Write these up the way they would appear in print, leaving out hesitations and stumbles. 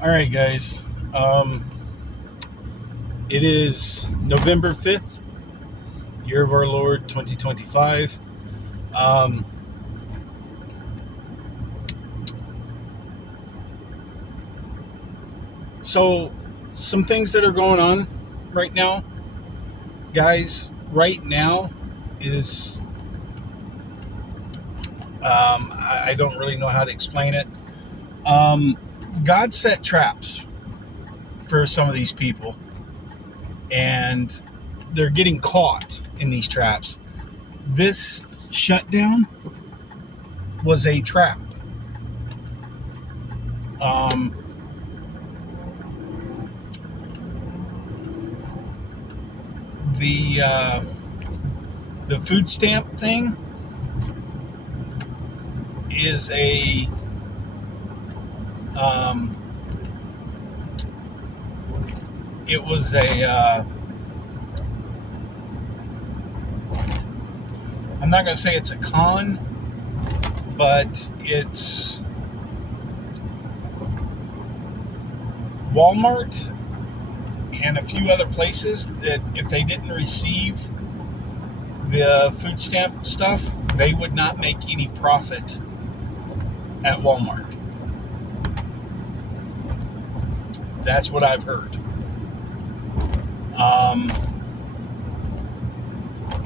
All right, guys. It is November 5th, year of our Lord 2025. Um, so, some things that are going on right now, guys, right now is, I don't really know how to explain it. Um, God set traps for some of these people, and they're getting caught in these traps. This shutdown was a trap. Um, the uh, the food stamp thing is a um, it was a I'm not going to say it's a con, but it's Walmart and a few other places that if they didn't receive the food stamp stuff, they would not make any profit at Walmart. That's what I've heard.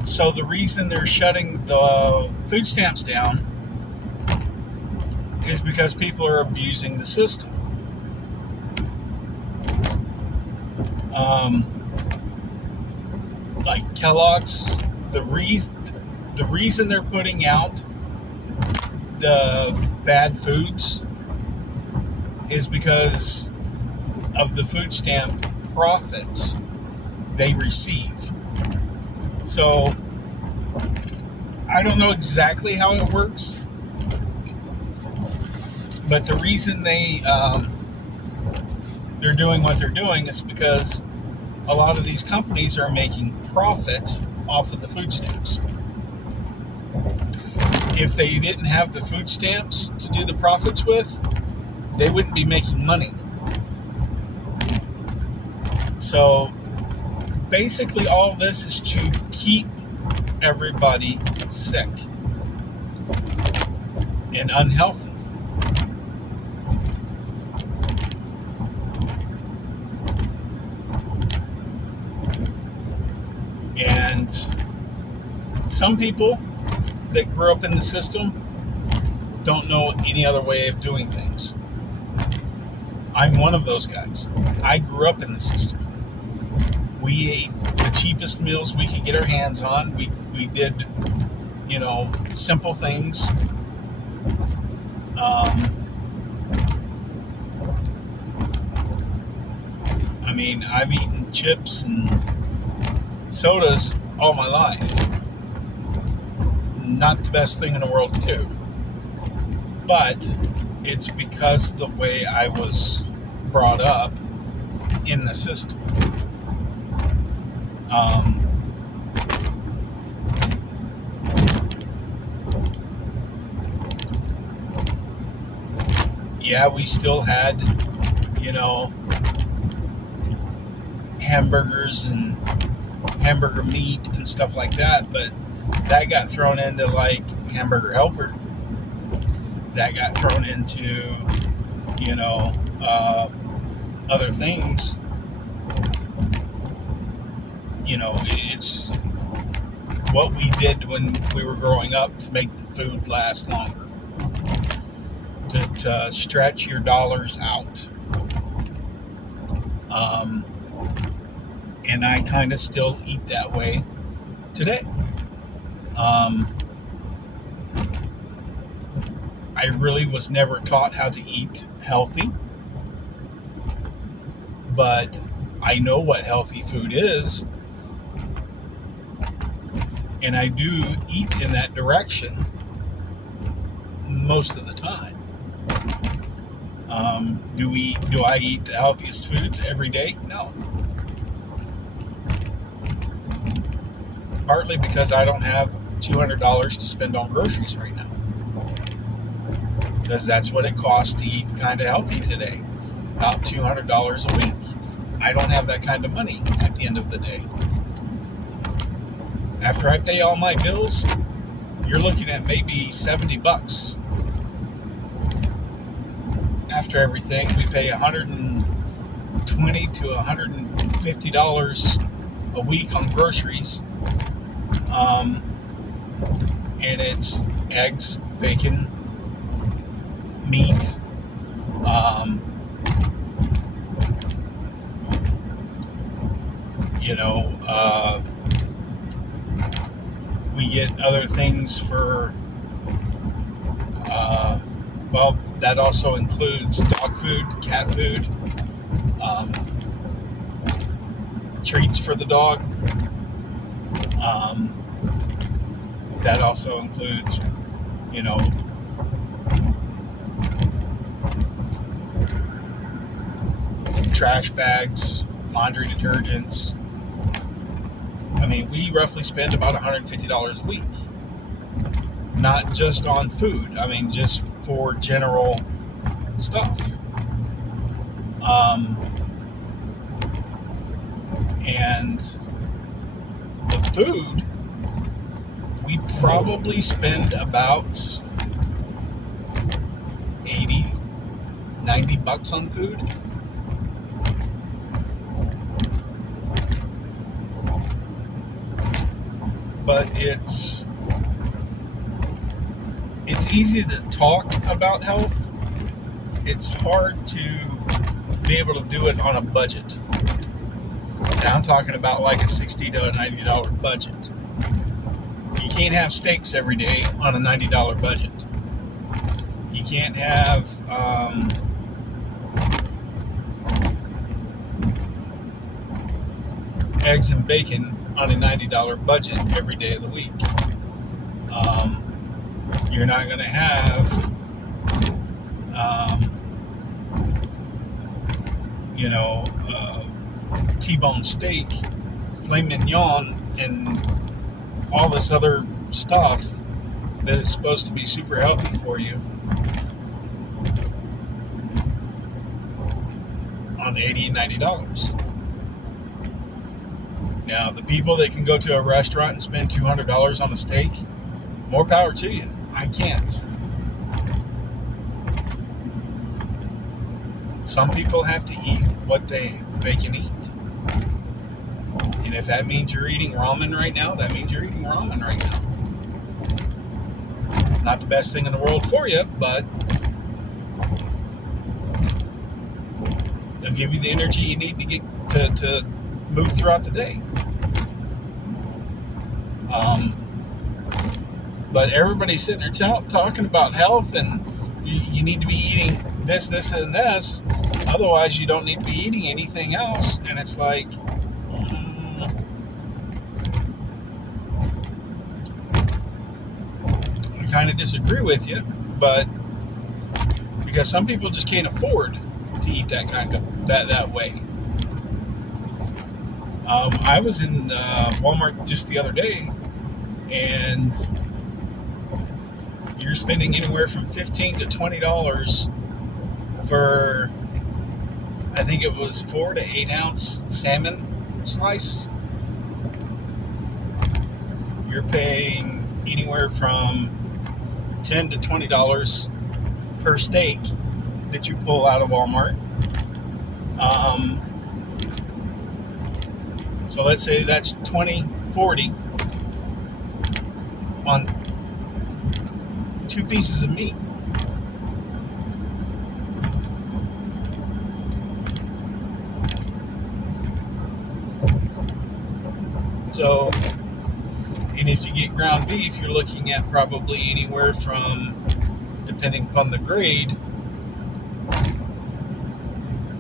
So the reason they're shutting the food stamps down is because people are abusing the system. Like Kellogg's, the reason they're putting out the bad foods is because of the food stamp profits they receive. So I don't know exactly how it works, but the reason they're doing what they're doing is because a lot of these companies are making profit off of the food stamps. If they didn't have the food stamps to do the profits with, they wouldn't be making money. So basically all this is to keep everybody sick and unhealthy. And some people that grew up in the system don't know any other way of doing things. I'm one of those guys. I grew up in the system. We ate the cheapest meals we could get our hands on. We did, simple things. I've eaten chips and sodas all my life. Not the best thing in the world to do. But it's because the way I was brought up in the system. Yeah, we still had, hamburgers and hamburger meat and stuff like that, but that got thrown into like Hamburger Helper. That got thrown into, other things. It's what we did when we were growing up to make the food last longer, to stretch your dollars out. And I kind of still eat that way today. I really was never taught how to eat healthy, but I know what healthy food is, and I do eat in that direction most of the time. Do I eat the healthiest foods every day? No. Partly because I don't have $200 to spend on groceries right now. Because that's what it costs to eat kind of healthy today. about $200 a week. I don't have that kind of money at the end of the day. After I pay all my bills, you're looking at maybe $70. After everything, we pay $120 to $150 a week on groceries. And it's eggs, bacon, meat, we get other things for, that also includes dog food, cat food, treats for the dog. That also includes, trash bags, laundry detergents. I mean, we roughly spend about $150 a week. Not just on food. I mean, just for general stuff. And the food, we probably spend about $80-$90 on food. But it's easy to talk about health. It's hard to be able to do it on a budget. Now I'm talking about like a $60 to a $90 budget. You can't have steaks every day on a $90 budget. You can't have eggs and bacon on a $90 budget every day of the week. You're not going to have, T-bone steak, filet mignon, and all this other stuff that is supposed to be super healthy for you on $80, $90. Now, the people that can go to a restaurant and spend $200 on a steak, more power to you. I can't. Some people have to eat what they can eat. And if that means you're eating ramen right now, that means you're eating ramen right now. Not the best thing in the world for you, but it'll give you the energy you need to get to move throughout the day. But everybody's sitting there talking about health, and you need to be eating this, and this. Otherwise, you don't need to be eating anything else. And it's like, I kind of disagree with you, but because some people just can't afford to eat that that way. I was in Walmart just the other day, and you're spending anywhere from $15 to $20 for, I think it was 4 to 8 ounce salmon slice. You're paying anywhere from $10 to $20 per steak that you pull out of Walmart. So let's say that's $20, $40 on 2 pieces of meat. So, and if you get ground beef, you're looking at probably anywhere from, depending upon the grade,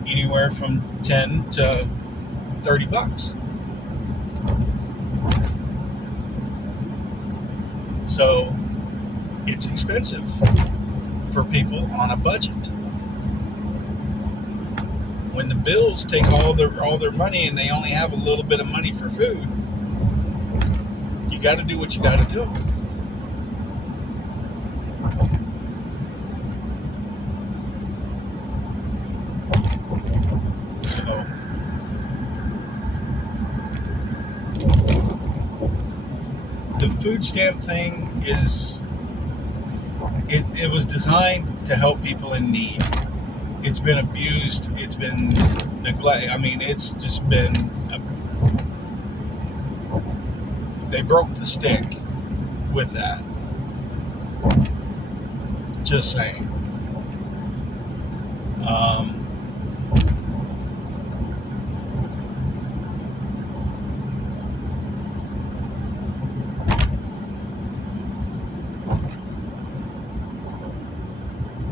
anywhere from $10 to $30. So it's expensive for people on a budget. When the bills take all their money and they only have a little bit of money for food, you got to do what you got to do. food stamp thing is, it was designed to help people in need. It's been abused. It's been neglected. I mean, it's just been, they broke the stick with that. Just saying.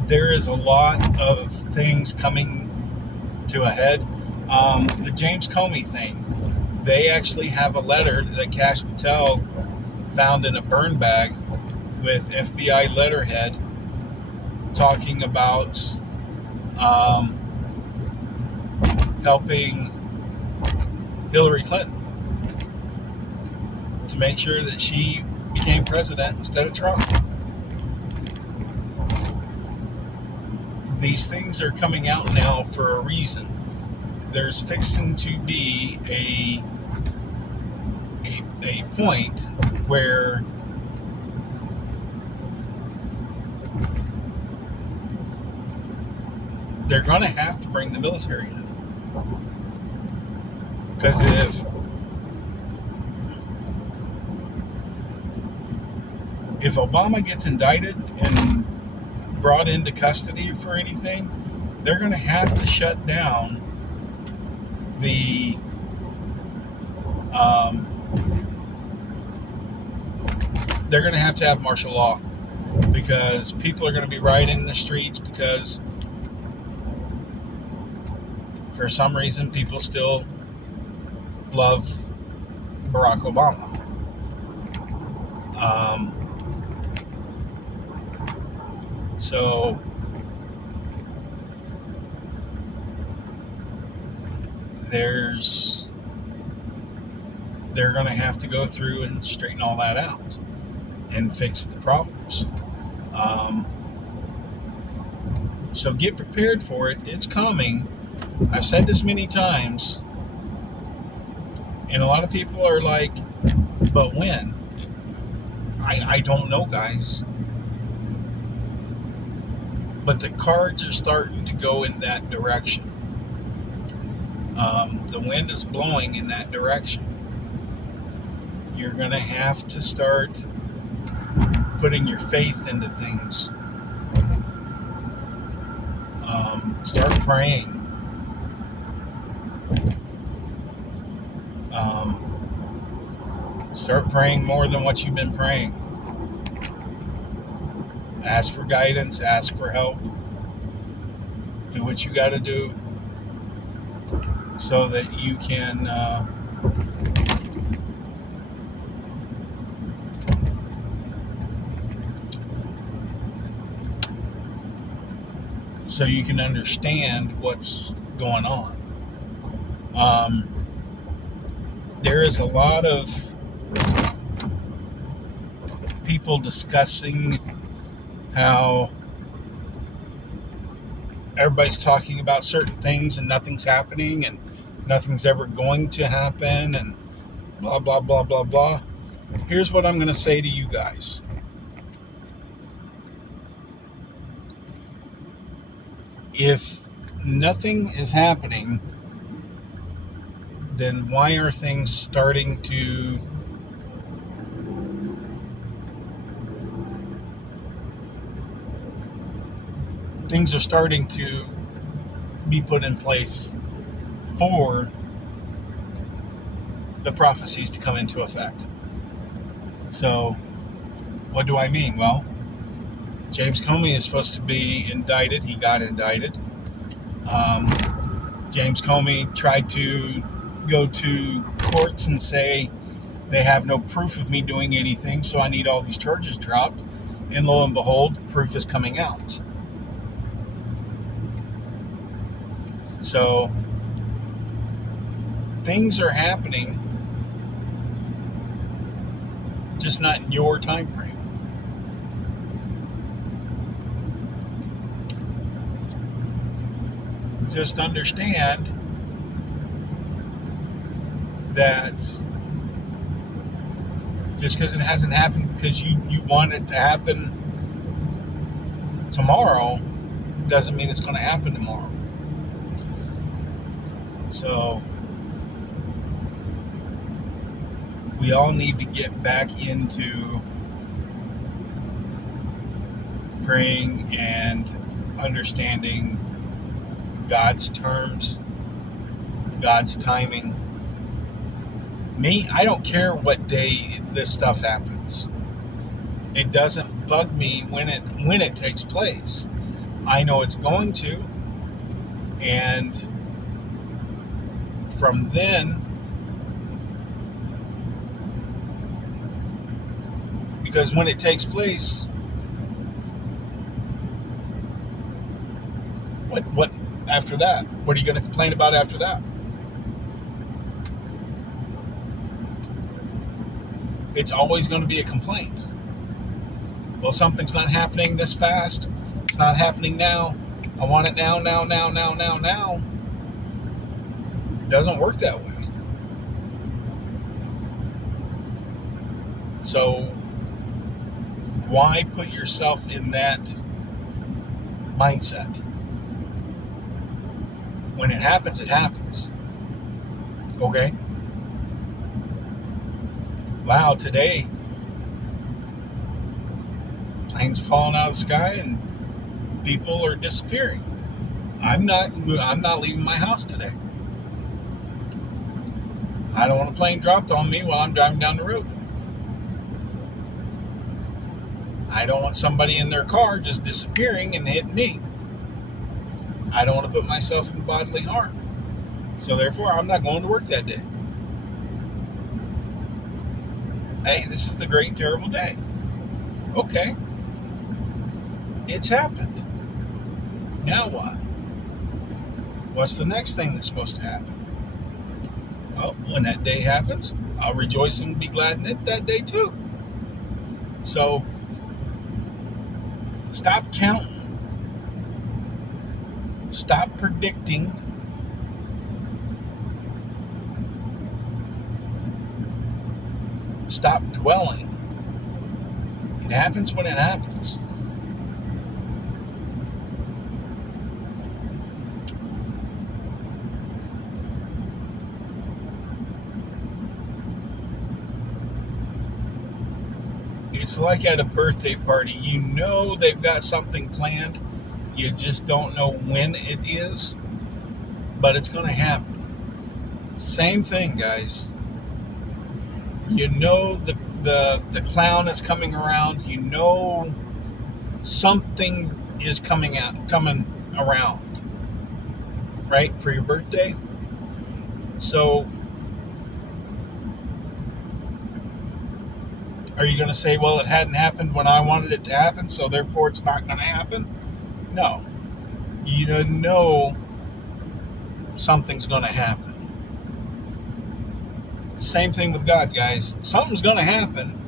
There is a lot of things coming to a head. The James Comey thing, they actually have a letter that Kash Patel found in a burn bag with FBI letterhead talking about helping Hillary Clinton to make sure that she became president instead of Trump. These things are coming out now for a reason. There's fixing to be a point where they're going to have to bring the military in. Because if Obama gets indicted and brought into custody for anything, they're going to have to shut down the they're going to have martial law, because people are going to be rioting in the streets because for some reason people still love Barack Obama. So they're going to have to go through and straighten all that out and fix the problems. So get prepared for it. It's coming. I've said this many times, and a lot of people are like, but when? I don't know, guys. But the cards are starting to go in that direction. The wind is blowing in that direction. You're going to have to start putting your faith into things. Start praying. Start praying more than what you've been praying. Ask for guidance. Ask for help. Do what you got to do so that you can understand what's going on. There is a lot of people discussing how everybody's talking about certain things and nothing's happening and nothing's ever going to happen and blah, blah, blah, blah, blah. Here's what I'm going to say to you guys. If nothing is happening, then why are things starting to be put in place for the prophecies to come into effect? So, what do I mean? Well, James Comey is supposed to be indicted. He got indicted. James Comey tried to go to courts and say they have no proof of me doing anything, so I need all these charges dropped. And lo and behold, proof is coming out. So things are happening, just not in your time frame. Just understand that Just because it hasn't happened because you want it to happen tomorrow doesn't mean it's going to happen tomorrow. So we all need to get back into praying and understanding God's terms, God's timing. Me, I don't care what day this stuff happens. It doesn't bug me when it takes place. I know it's going to, and from then, because when it takes place, what after that? What are you going to complain about after that? It's always going to be a complaint. Well, something's not happening this fast. It's not happening now. I want it now. It doesn't work that way. So why put yourself in that mindset? When it happens, it happens. Okay? Wow, today planes falling out of the sky and people are disappearing. I'm not leaving my house today. I don't want a plane dropped on me while I'm driving down the road. I don't want somebody in their car just disappearing and hitting me. I don't want to put myself in bodily harm. So therefore, I'm not going to work that day. Hey, this is the great and terrible day. Okay. It's happened. Now what? What's the next thing that's supposed to happen? Well, when that day happens, I'll rejoice and be glad in it that day too. So, stop counting. Stop predicting. Stop dwelling. It happens when it happens. It's like at a birthday party. You know they've got something planned. You just don't know when it is, but it's going to happen. Same thing, guys. You know the clown is coming around. You know something is coming around, right, for your birthday. So are you going to say, well, it hadn't happened when I wanted it to happen, so therefore it's not going to happen? No. You know something's going to happen. Same thing with God, guys. Something's going to happen.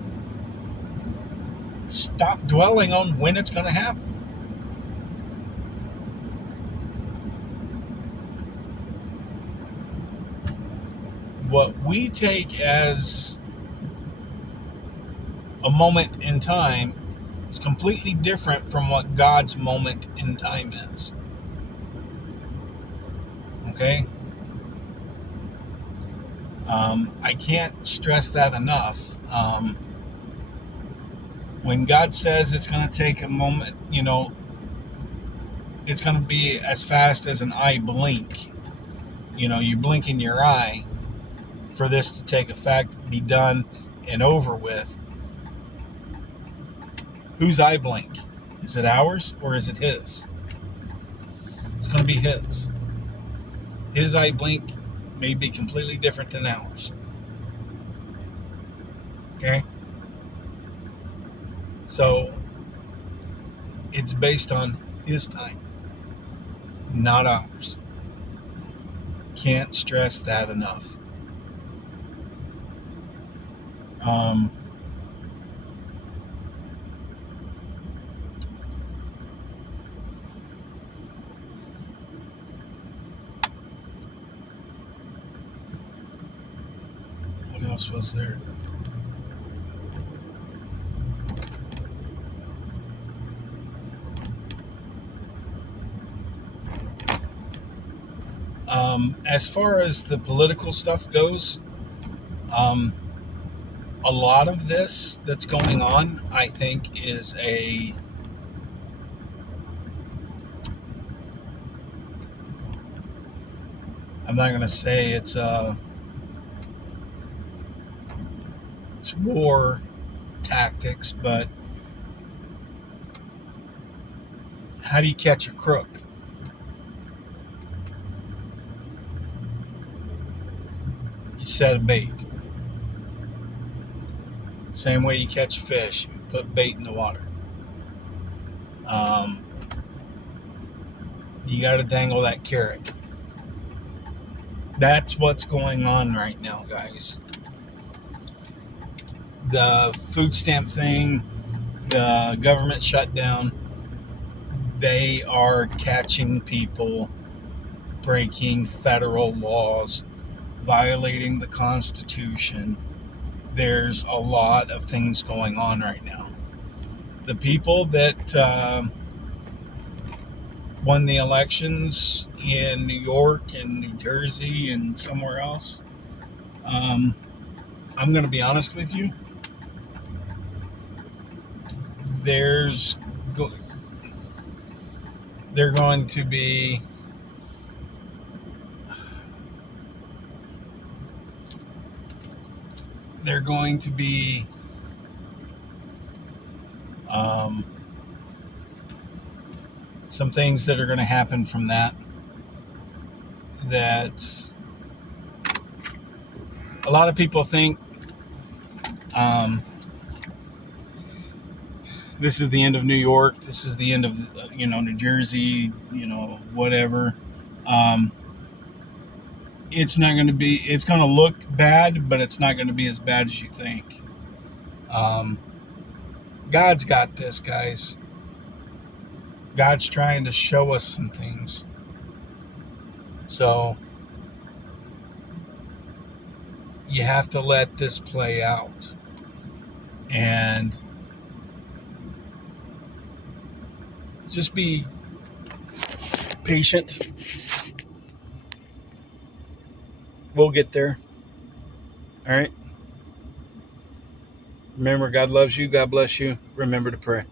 Stop dwelling on when it's going to happen. What we take as a moment in time is completely different from what God's moment in time is. Okay? I can't stress that enough. When God says it's going to take a moment, it's going to be as fast as an eye blink. You blink in your eye for this to take effect, be done, and over with. Whose eye blink? Is it ours or is it his? It's going to be his. His eye blink may be completely different than ours. Okay? So, it's based on his time, not ours. Can't stress that enough. What else was there? As far as the political stuff goes, um, a lot of this that's going on, I think, is I'm not going to say it's war tactics, but how do you catch a crook? You set a bait. Same way you catch a fish, you put bait in the water. Um, you got to dangle that carrot. That's what's going on right now, guys. The food stamp thing, the government shutdown, they are catching people breaking federal laws, violating the Constitution. There's a lot of things going on right now. The people that won the elections in New York and New Jersey and somewhere else, I'm going to be honest with you. There's they're going to be um, some things that are going to happen from that a lot of people think this is the end of New York, this is the end of New Jersey, whatever. It's not going to be, it's going to look bad, but it's not going to be as bad as you think. God's got this, guys. God's trying to show us some things. So you have to let this play out. And just be patient. We'll get there. All right. Remember, God loves you. God bless you. Remember to pray.